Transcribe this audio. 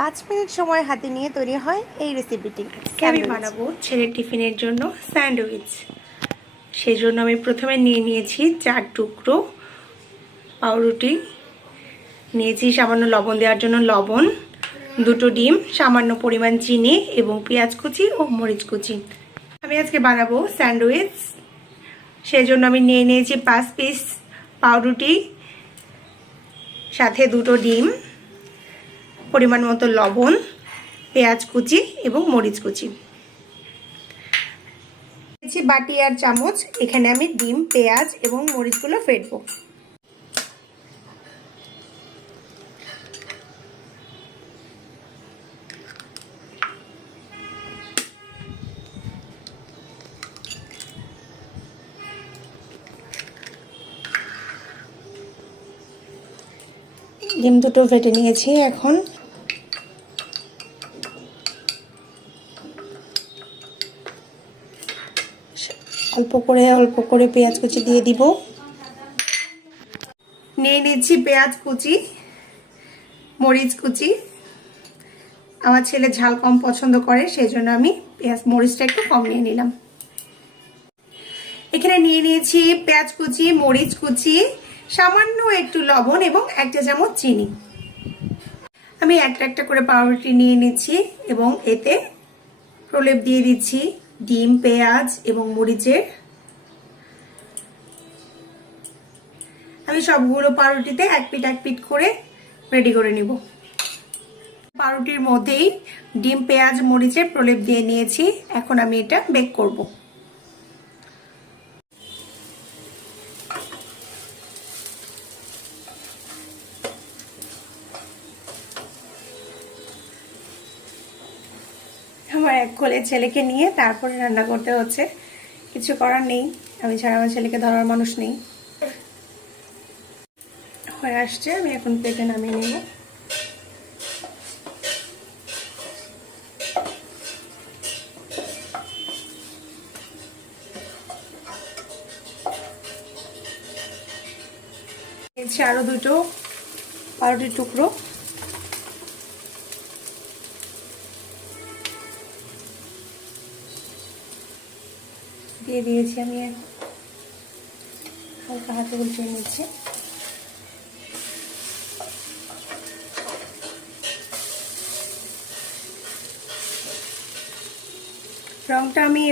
5 minute সময় হাতে নিয়ে তৈরি হয় এই রেসিপিটি। আমি বানাবো ছেলের টিফিনের জন্য স্যান্ডউইচ। সেই জন্য আমি প্রথমে নিয়ে নিয়েছি 4 টুকরো পাউরুটি, নিয়েছি সামান্য লবণ দেওয়ার জন্য লবণ, 2টো ডিম, সামান্য পরিমাণ চিনি এবং পেঁয়াজ কুচি ও মরিচ কুচি। আমি আজকে বানাবো স্যান্ডউইচ, সেই জন্য আমি নিয়ে নিয়েছি 5 পিস পাউরুটি, সাথে 2টো ডিম, পরিমাণ মতো লবণ, পেঁয়াজ কুচি এবং মরিচ কুচি। বাটি আর চামচ, এখানে আমি ডিম, পেঁয়াজ এবং মরিচগুলো ফেটবো। ডিম দুটো ফেটে নিয়েছি। এখন অল্প করে পেঁয়াজ কুচি দিয়ে দিব। নিয়ে নিচ্ছি পেঁয়াজ কুচি, মরিচ কুচি। আমার ছেলে ঝাল কম পছন্দ করে, সেই জন্য আমি পেঁয়াজ মরিচটা একটু কম নিয়ে নিলাম। এখানে নিয়ে নিয়েছি পেঁয়াজ কুচি, মরিচ কুচি, সামান্য একটু লবণ এবং 1 চা চামচ চিনি। আমি একটা করে পাউরুটি নিয়ে নিচ্ছি এবং এতে প্রলেপ দিয়ে দিচ্ছি ডিম, পেঁয়াজ এবং মরিচের। আমি সবগুলো পাউরুটিতে এক পিঠ করে রেডি করে নিব। পাউরুটির মধ্যেই ডিম, পেঁয়াজ, মরিচের প্রলেপ দিয়ে নিয়েছি। এখন আমি এটা বেক করব। আমার এক কোলের ছেলেকে নিয়ে তারপরে রান্না করতে হচ্ছে, কিছু করার নেই, আমি ছাড়া আমার ছেলেকে ধরার মানুষ নেই। হয়ে আসছে, আমি এখন প্লেটে নামিয়ে নেব। আরো 2টো পাউরুটির টুকরো, দিয়ে দিয়েছি। আমি হালকা হাতে উল্টে নিচ্ছি। রংটা আমি